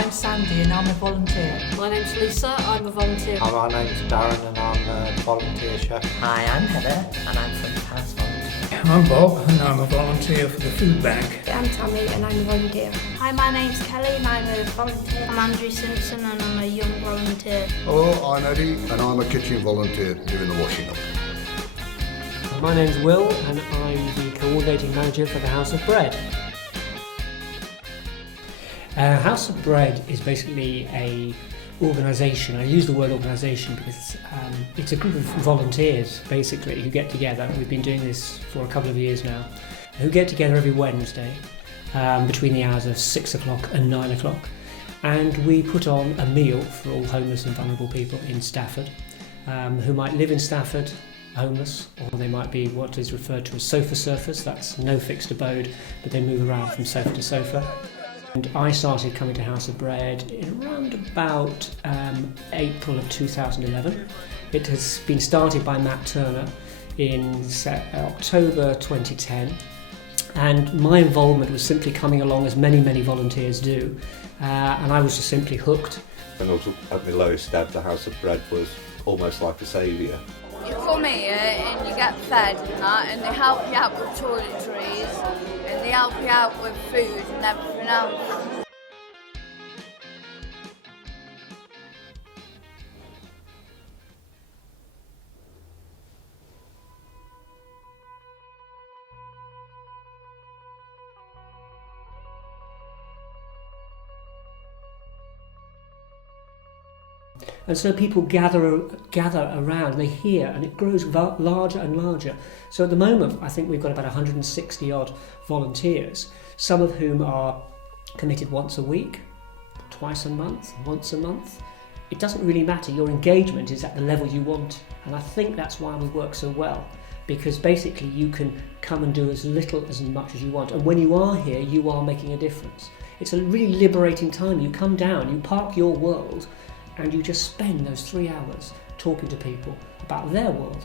I'm Sandy and I'm a volunteer. My name's Lisa, I'm a volunteer. Hi, my name's Darren and I'm a volunteer chef. Hi, I'm Heather and I'm from Panasonic. I'm Bob and I'm a volunteer for the food bank. I'm Tammy and I'm a volunteer. Hi, my name's Kelly and I'm a volunteer. I'm Andrew Simpson and I'm a young volunteer. Hello, I'm Eddie and I'm a kitchen volunteer doing the washing up. My name's Will and I'm the coordinating manager for the House of Bread. House of Bread is basically a organisation. I use the word organisation because it's a group of volunteers basically who get together. We've been doing this for a couple of years now. Who get together every Wednesday between the hours of 6 o'clock and 9 o'clock, and we put on a meal for all homeless and vulnerable people in Stafford who might live in Stafford homeless, or they might be what is referred to as sofa surfers. That's no fixed abode, but they move around from sofa to sofa. And I started coming to House of Bread in around about April of 2011. It has been started by Matt Turner in October 2010, and my involvement was simply coming along as many volunteers do, and I was just simply hooked. When I was at my lowest ebb, the House of Bread was almost like a saviour. You come here and you get fed and that, and they help you out with toiletries, and they help you out with food and everything else. And so people gather around, they hear, and it grows larger and larger. So at the moment, I think we've got about 160 odd volunteers, some of whom are committed once a week, twice a month, once a month. It doesn't really matter, your engagement is at the level you want. And I think that's why we work so well, because basically you can come and do as little as much as you want. And when you are here, you are making a difference. It's a really liberating time. You come down, you park your world, and you just spend those 3 hours talking to people about their world.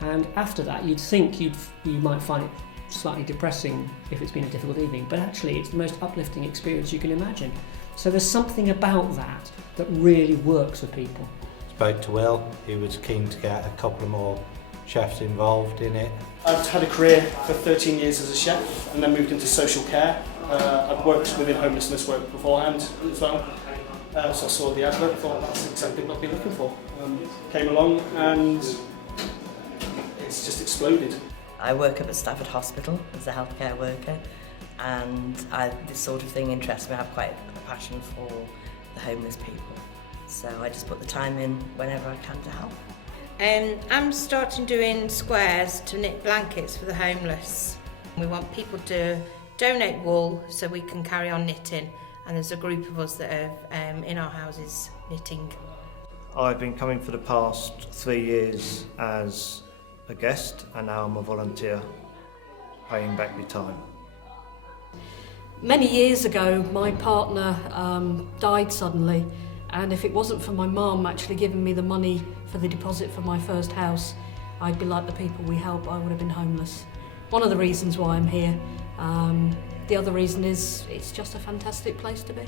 And after that, you'd think you might find it slightly depressing if it's been a difficult evening, but actually it's the most uplifting experience you can imagine. So there's something about that that really works for people. Spoke to Will, he was keen to get a couple of more chefs involved in it. I've had a career for 13 years as a chef and then moved into social care. I've worked within homelessness work beforehand as well. So I saw the advert and thought that's exactly what I've been looking for. Came along and it's just exploded. I work up at Stafford Hospital as a healthcare worker, and this sort of thing interests me. I have quite a passion for the homeless people, so I just put the time in whenever I can to help. I'm starting doing squares to knit blankets for the homeless. We want people to donate wool so we can carry on knitting. And there's a group of us that are in our houses knitting. I've been coming for the past 3 years as a guest, and now I'm a volunteer, paying back my time. Many years ago, my partner died suddenly, and if it wasn't for my mum actually giving me the money for the deposit for my first house, I'd be like the people we help. I would have been homeless. One of the reasons why I'm here. The other reason is it's just a fantastic place to be.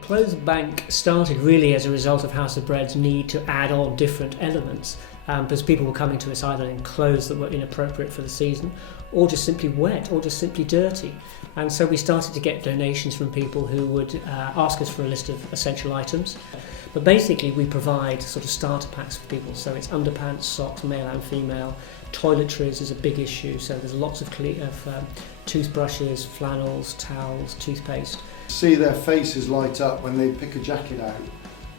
Clothes Bank started really as a result of House of Bread's need to add on different elements, because people were coming to us either in clothes that were inappropriate for the season, or just simply wet, or just simply dirty. And so we started to get donations from people who would ask us for a list of essential items. But basically we provide sort of starter packs for people, so it's underpants, socks, male and female. Toiletries is a big issue, so there's lots of toothbrushes, flannels, towels, toothpaste. See their faces light up when they pick a jacket out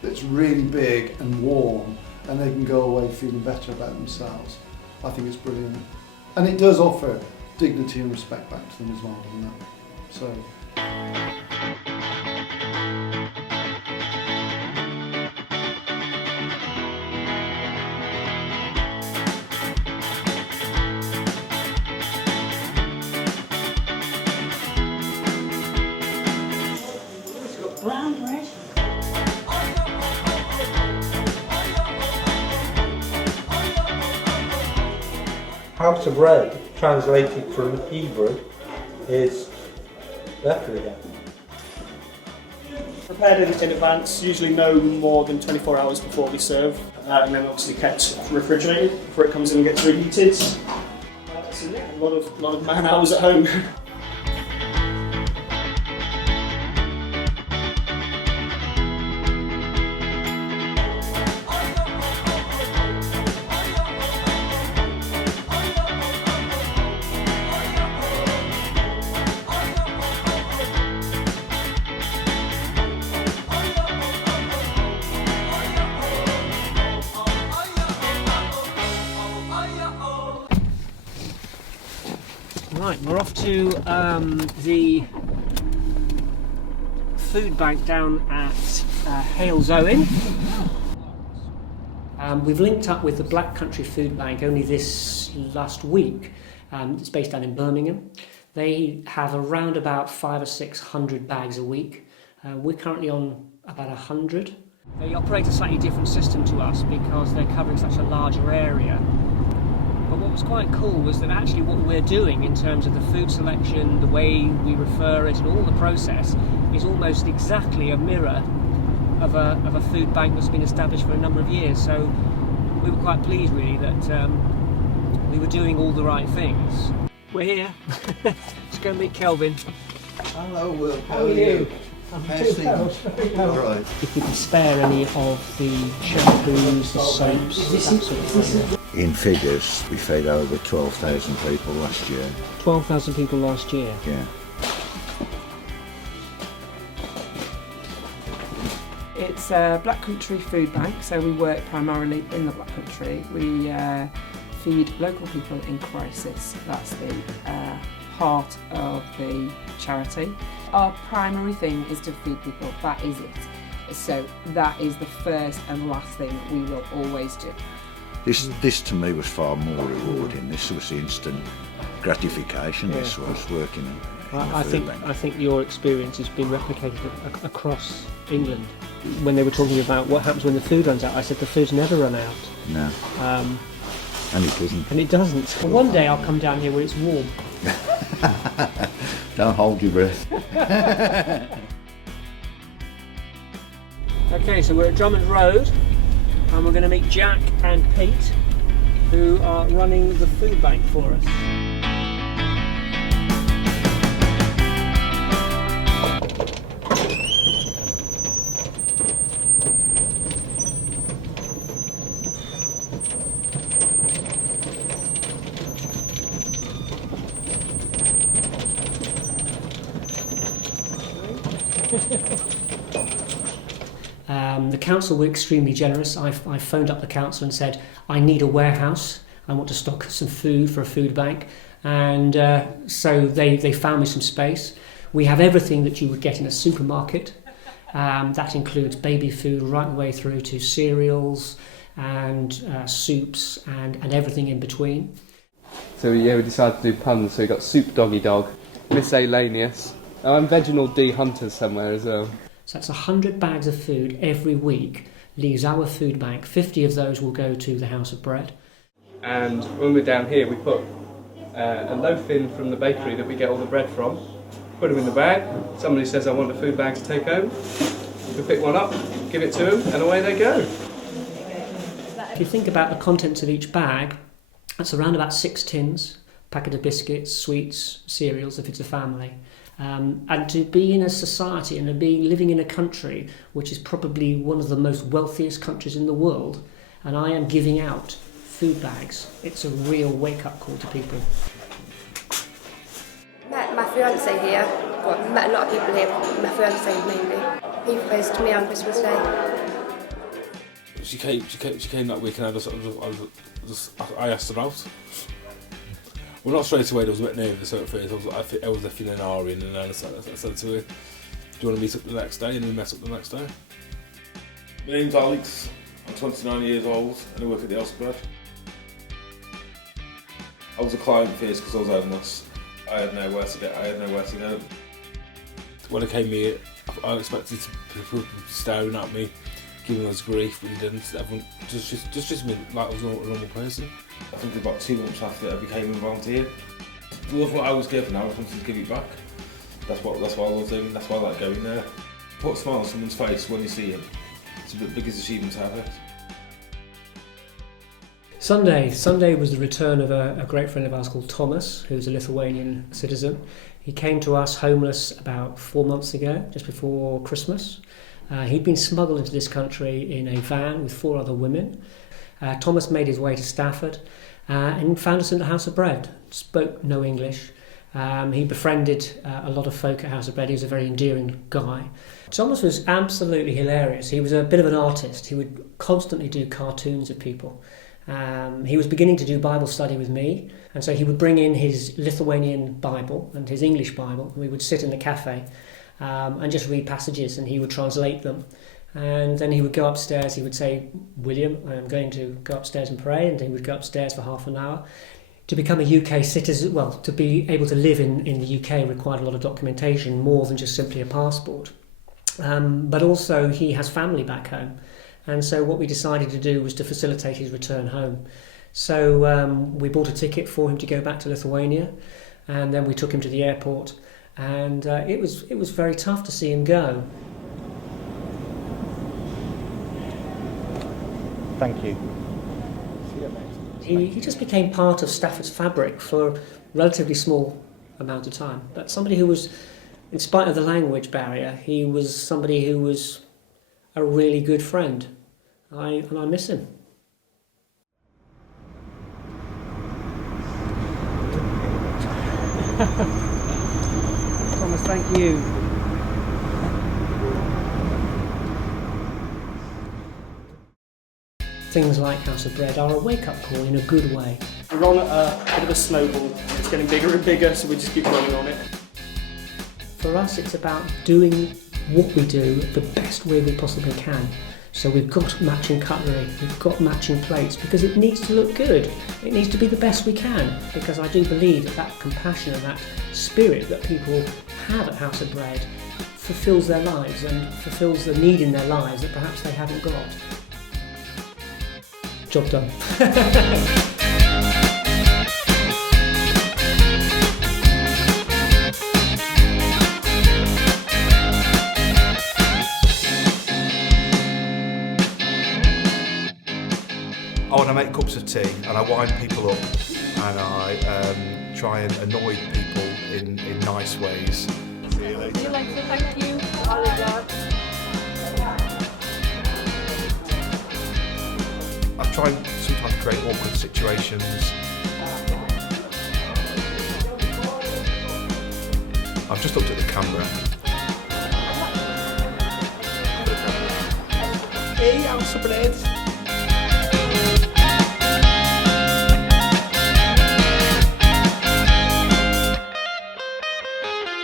that's really big and warm, and they can go away feeling better about themselves. I think it's brilliant. And it does offer dignity and respect back to them as well, doesn't it? So. Brown bread. House of Bread, translated from Hebrew, is Bethlehem. Prepared in advance, usually no more than 24 hours before they serve, and then obviously kept refrigerated before it comes in and gets reheated. That's it, a lot of man hours at home. Right, we're off to the food bank down at Hale Zoe. We've linked up with the Black Country Food Bank only this last week. It's based down in Birmingham. They have around about 500 or 600 bags a week. We're currently on about 100. They operate a slightly different system to us because they're covering such a larger area. But what was quite cool was that actually what we're doing in terms of the food selection, the way we refer it and all the process is almost exactly a mirror of a food bank that's been established for a number of years. So we were quite pleased really that we were doing all the right things. We're here. Let's go meet Kelvin. Hello Will, How are you? All right. If we can spare any of the shampoos, the soaps, that sort of thing. In figures, we fed over 12,000 people last year. 12,000 people last year? Yeah. It's a Black Country Food Bank, so we work primarily in the Black Country. We feed local people in crisis. That's the heart of the charity. Our primary thing is to feed people, that is it. So that is the first and last thing we will always do. This to me was far more rewarding. This was instant gratification. Yeah. This was working in I the think food bank. I think your experience has been replicated across England. When they were talking about what happens when the food runs out, I said the food's never run out. No. And it doesn't. And it doesn't. Well, one day I'll come down here where it's warm. Don't hold your breath. Okay, so we're at Drummond Road and we're going to meet Jack and Pete, who are running the food bank for us. The council were extremely generous. I phoned up the council and said, I need a warehouse. I want to stock some food for a food bank. And so they found me some space. We have everything that you would get in a supermarket. That includes baby food right the way through to cereals and soups and everything in between. So yeah, we decided to do puns. So we got Soup Doggy Dog, Miscellaneous. Oh, and Veginal D Hunters somewhere as well. So that's 100 bags of food every week leaves our food bank. 50 of those will go to the House of Bread. And when we're down here, we put a loaf in from the bakery that we get all the bread from, put them in the bag. Somebody says, I want a food bag to take home. We pick one up, give it to them, and away they go. If you think about the contents of each bag, that's around about 6 tins, packet of biscuits, sweets, cereals if it's a family. And to be in a society and to be living in a country which is probably one of the most wealthiest countries in the world, and I am giving out food bags, it's a real wake-up call to people. Met my fiance here, well, met a lot of people here, my fiance mainly. He proposed to me on Christmas Day. She came that week and I asked her out. Well, not straight away, there was a bit nervous at first. I was feeling R in, and then I said to her, do you want to meet up the next day? And we met up the next day. My name's Alex, I'm 29 years old and I work at the House of Bread. I was a client first because I was homeless. I had nowhere to go. When I came here, I expected people staring at me, giving us grief, but he didn't. Everyone just me like I was a normal person. I think about 2 months after I became a volunteer, the love what I was given, I was wanting to give it back. That's what I love doing. That's why I like going there. put a smile on someone's face when you see him. It's the biggest achievement I've had. Sunday was the return of a great friend of ours called Thomas, who's a Lithuanian citizen. He came to us homeless about 4 months ago, just before Christmas. He'd been smuggled into this country in a van with 4 other women. Thomas made his way to Stafford and found us in the House of Bread. Spoke no English. He befriended a lot of folk at House of Bread. He was a very endearing guy. Thomas was absolutely hilarious. He was a bit of an artist. He would constantly do cartoons of people. He was beginning to do Bible study with me, and so he would bring in his Lithuanian Bible and his English Bible, and we would sit in the cafe and just read passages, and he would translate them. And then he would go upstairs, he would say, "William, I'm going to go upstairs and pray," and he would go upstairs for half an hour. To become a UK citizen, well, to be able to live in the UK required a lot of documentation, more than just simply a passport. But also he has family back home. And so what we decided to do was to facilitate his return home. So we bought a ticket for him to go back to Lithuania, and then we took him to the airport. And it was very tough to see him go. Thank you. He just became part of Stafford's fabric for a relatively small amount of time. But somebody who was, in spite of the language barrier, he was somebody who was a really good friend. And I miss him. Thomas, thank you. Things like House of Bread are a wake-up call in a good way. We're on a bit of a snowball. It's getting bigger and bigger, so we just keep running on it. For us, it's about doing what we do the best way we possibly can. So we've got matching cutlery, we've got matching plates, because it needs to look good. It needs to be the best we can, because I do believe that compassion and that spirit that people have at House of Bread fulfills their lives and fulfills the need in their lives that perhaps they haven't got. Job done. I want to make cups of tea and I wind people up and I try and annoy people in nice ways. Really. Would you like to thank you? I try and sometimes create awkward situations. I've just looked at the camera. Hey, House of Bread.